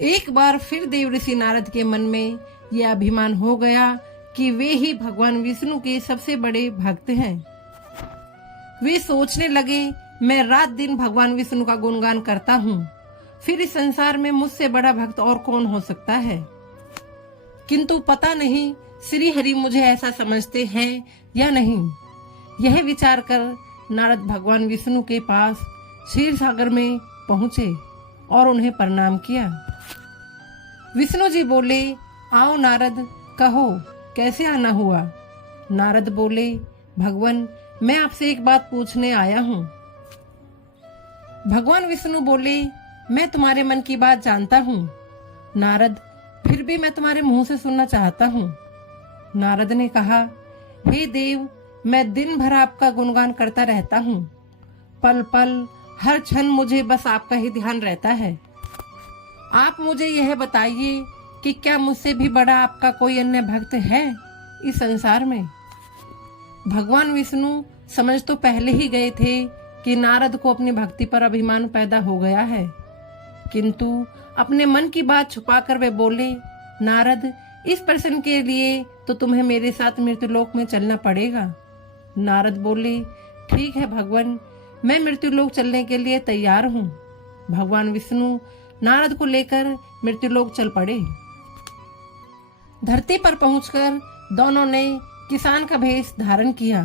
एक बार फिर देव ऋषि नारद के मन में यह अभिमान हो गया कि वे ही भगवान विष्णु के सबसे बड़े भक्त हैं। वे सोचने लगे, मैं रात दिन भगवान विष्णु का गुणगान करता हूँ, फिर इस संसार में मुझसे बड़ा भक्त और कौन हो सकता है। किंतु पता नहीं श्री हरि मुझे ऐसा समझते हैं या नहीं। यह विचार कर नारद भगवान विष्णु के पास क्षीर सागर में पहुंचे और उन्हें प्रणाम किया। विष्णु जी बोले, आओ नारद, कहो कैसे आना हुआ। नारद बोले, भगवान मैं आपसे एक बात पूछने आया हूँ। भगवान विष्णु बोले, मैं तुम्हारे मन की बात जानता हूँ नारद, फिर भी मैं तुम्हारे मुंह से सुनना चाहता हूँ। नारद ने कहा, हे देव, मैं दिन भर आपका गुणगान करता रहता हूँ। पल पल हर क्षण मुझे बस आपका ही ध्यान रहता है। आप मुझे यह बताइए कि क्या मुझसे भी बड़ा आपका कोई अन्य भक्त है इस संसार में। भगवान विष्णु समझ तो पहले ही गए थे कि नारद को अपनी भक्ति पर अभिमान पैदा हो गया है, किंतु अपने मन की बात छुपाकर वे बोले, नारद, इस प्रश्न के लिए तो तुम्हें मेरे साथ मृत्युलोक में चलना पड़ेगा। नारद बोले, ठीक है भगवान, मैं मृत्युलोक चलने के लिए तैयार हूँ। भगवान विष्णु नारद को लेकर मृत्युलोक चल पड़े। धरती पर पहुंचकर दोनों ने किसान का भेष धारण किया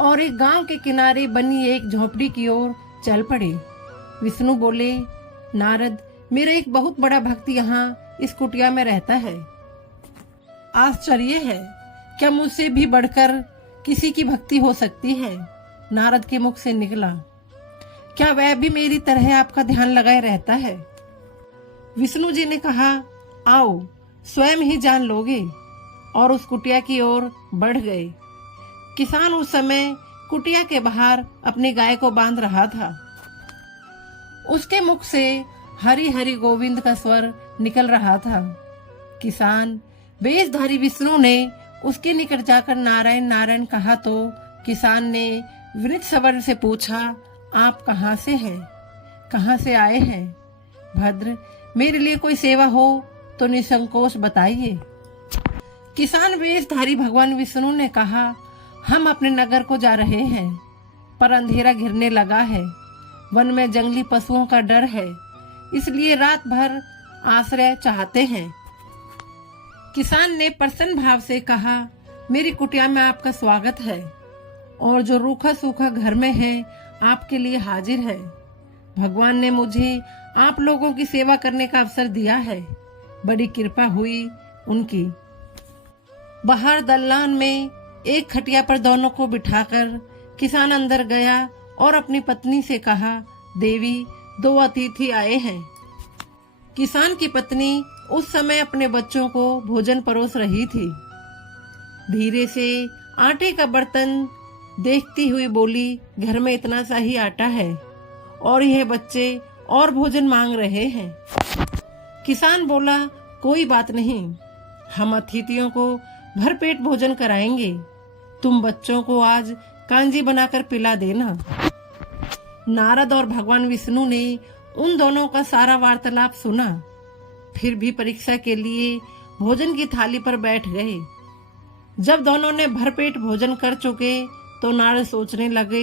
और एक गांव के किनारे बनी एक झोपड़ी की ओर चल पड़े। विष्णु बोले, नारद, मेरा एक बहुत बड़ा भक्त यहाँ इस कुटिया में रहता है। आश्चर्य है, क्या मुझसे भी बढ़कर किसी की भक्ति हो सकती है। नारद के मुख से निकला, क्या वह भी मेरी तरह आपका ध्यान लगाए रहता है। विष्णु जी ने कहा, आओ स्वयं ही जान लोगे, और उस कुटिया की ओर बढ़ गए। किसान उस समय कुटिया के बाहर अपनी गाय को बांध रहा था। उसके मुख से हरि हरि गोविंद का स्वर निकल रहा था। किसान वेशधारी विष्णु ने उसके निकट जाकर नारायण नारायण कहा तो किसान ने विनीत स्वर से पूछा, आप कहाँ से हैं, कहाँ से आए हैं। भद्र, मेरे लिए कोई सेवा हो तो निसंकोच बताइए। किसान वेशधारी भगवान विष्णु ने कहा, हम अपने नगर को जा रहे हैं, पर अंधेरा घिरने लगा है। वन में जंगली पशुओं का डर है, इसलिए रात भर आश्रय चाहते हैं। किसान ने प्रसन्न भाव से कहा, मेरी कुटिया में आपका स्वागत है, और जो रूखा सूखा घर में है आपके लिए हाजिर है। भगवान ने मुझे आप लोगों की सेवा करने का अवसर दिया है, बड़ी कृपा हुई उनकी। बाहर दल्लान में एक खटिया पर दोनों को बिठाकर किसान अंदर गया और अपनी पत्नी से कहा, देवी, दो अतिथि आए हैं। किसान की पत्नी उस समय अपने बच्चों को भोजन परोस रही थी। धीरे से आटे का बर्तन देखती हुई बोली, घर में इतना सा ही आटा है और यह बच्चे और भोजन मांग रहे हैं। किसान बोला, कोई बात नहीं, हम अतिथियों को भरपेट भोजन कराएंगे। तुम बच्चों को आज कांजी बनाकर पिला देना। नारद और भगवान विष्णु ने उन दोनों का सारा वार्तालाप सुना, फिर भी परीक्षा के लिए भोजन की थाली पर बैठ गए। जब दोनों ने भरपेट भोजन कर चुके तो नारद सोचने लगे,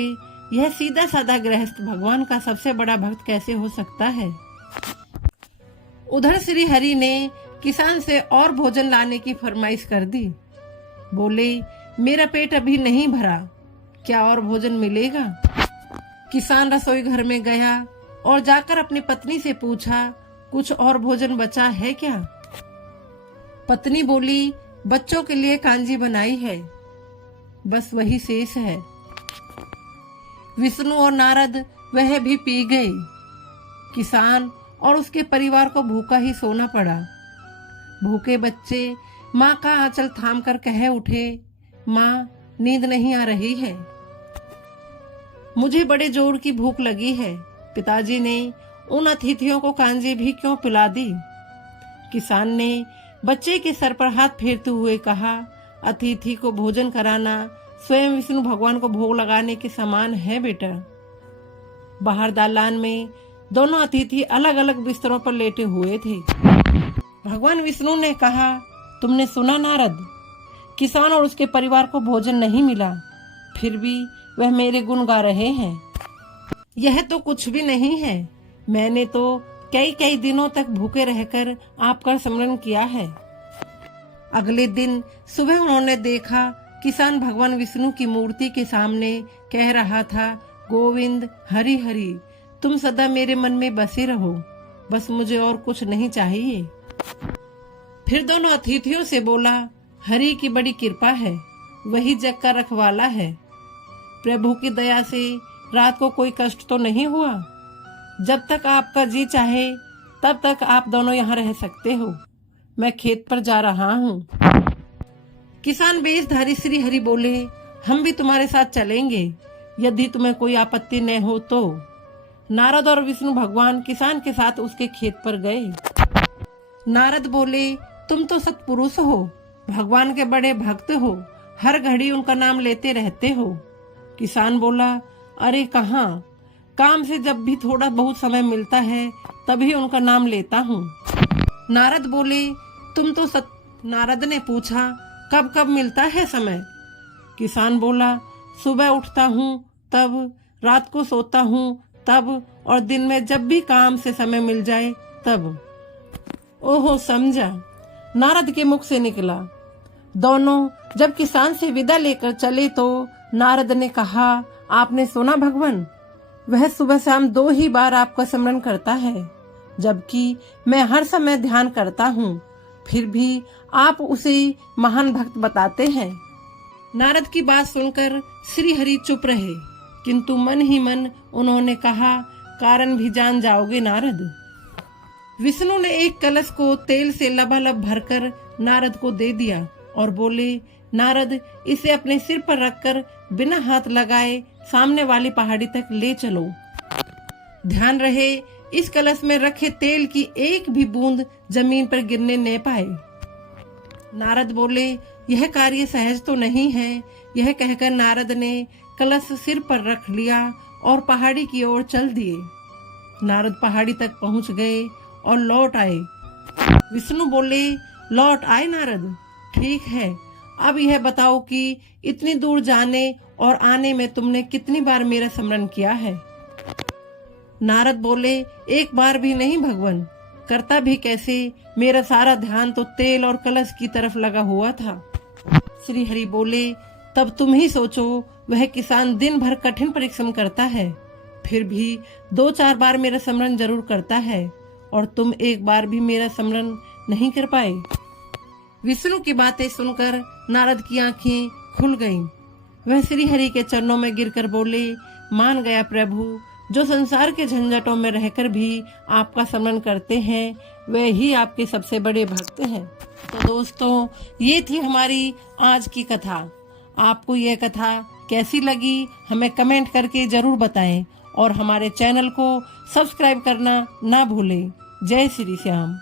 यह सीधा साधा गृहस्थ भगवान का सबसे बड़ा भक्त कैसे हो सकता है। उधर श्री हरि ने किसान से और भोजन लाने की फरमाइश कर दी। बोले, मेरा पेट अभी नहीं भरा, क्या और भोजन मिलेगा। किसान रसोई घर में गया और जाकर अपनी पत्नी से पूछा, कुछ और भोजन बचा है क्या। पत्नी बोली, बच्चों के लिए कांजी बनाई है, बस वही शेष है। विष्णु और नारद वह भी पी गए। किसान और उसके परिवार को भूखा ही सोना पड़ा। भूखे बच्चे माँ का आंचल थाम कर कह उठे, माँ, नींद नहीं आ रही है, मुझे बड़े जोर की भूख लगी है। पिताजी ने उन अतिथियों को कांजी भी क्यों पिला दी। किसान ने बच्चे के सर पर हाथ फेरते हुए कहा, अतिथि को भोजन कराना स्वयं विष्णु भगवान को भोग लगाने के समान है बेटा। बाहर दालान में दोनों अतिथि अलग अलग बिस्तरों पर लेटे हुए थे। भगवान विष्णु ने कहा, तुमने सुना नारद, किसान और उसके परिवार को भोजन नहीं मिला, फिर भी वह मेरे गुण गा रहे हैं। यह तो कुछ भी नहीं है। मैंने तो कई कई दिनों तक भूखे रहकर आपका स्मरण किया है। अगले दिन सुबह उन्होंने देखा किसान भगवान विष्णु की मूर्ति के सामने कह रहा था, गोविंद हरि हरि, तुम सदा मेरे मन में बसे रहो, बस मुझे और कुछ नहीं चाहिए। फिर दोनों अतिथियों से बोला, हरि की बड़ी कृपा है, वही जग का रखवाला है। प्रभु की दया से रात को कोई कष्ट तो नहीं हुआ। जब तक आपका जी चाहे तब तक आप दोनों यहाँ रह सकते हो। मैं खेत पर जा रहा हूँ। किसान वेशधारी श्री हरि बोले, हम भी तुम्हारे साथ चलेंगे, यदि तुम्हें कोई आपत्ति न हो तो। नारद और विष्णु भगवान किसान के साथ उसके खेत पर गए। नारद बोले, तुम तो सत्पुरुष हो, भगवान के बड़े भक्त हो, हर घड़ी उनका नाम लेते रहते हो। किसान बोला, अरे कहाँ, काम से जब भी थोड़ा बहुत समय मिलता है तभी उनका नाम लेता हूँ। नारद बोले, नारद ने पूछा, कब कब मिलता है समय? किसान बोला, सुबह उठता हूँ तब, रात को सोता हूँ तब, और दिन में जब भी काम से समय मिल जाए तब। ओहो, समझा, नारद के मुख से निकला। दोनों जब किसान से विदा लेकर चले तो नारद ने कहा, आपने सुना भगवान, वह सुबह शाम 2 ही बार आपका स्मरण करता है, जबकि मैं हर समय ध्यान करता हूँ, फिर भी आप उसे महान भक्त बताते हैं। नारद की बात सुनकर श्री हरि चुप रहे, किंतु मन ही मन उन्होंने कहा, कारण भी जान जाओगे नारद। विष्णु ने एक कलश को तेल से लबालब भरकर नारद को दे दिया और बोले, नारद, इसे अपने सिर पर रखकर बिना हाथ लगाए सामने वाली पहाड़ी तक ले चलो। ध्यान रहे इस कलश में रखे तेल की एक भी बूंद जमीन पर गिरने न पाए। नारद बोले, यह कार्य सहज तो नहीं है। यह कहकर नारद ने कलश सिर पर रख लिया और पहाड़ी की ओर चल दिए। नारद पहाड़ी तक पहुंच गए और लौट आए। विष्णु बोले, लौट आए नारद, ठीक है, अब यह बताओ कि इतनी दूर जाने और आने में तुमने कितनी बार मेरा स्मरण किया है? नारद बोले, एक बार भी नहीं भगवान, करता भी कैसे, मेरा सारा ध्यान तो तेल और कलश की तरफ लगा हुआ था। श्री हरि बोले, तब तुम ही सोचो, वह किसान दिन भर कठिन परिश्रम करता है, फिर भी 2-4 बार मेरा स्मरण जरूर करता है, और तुम एक बार भी मेरा स्मरण नहीं कर पाए। विष्णु की बातें सुनकर नारद की आंखें खुल गईं। वह श्री हरि के चरणों में गिरकर बोले, मान गया प्रभु, जो संसार के झंझटों में रहकर भी आपका स्मरण करते हैं, वे ही आपके सबसे बड़े भक्त हैं। तो दोस्तों, ये थी हमारी आज की कथा। आपको यह कथा कैसी लगी हमें कमेंट करके जरूर बताएं और हमारे चैनल को सब्सक्राइब करना ना भूलें। जय श्री श्याम।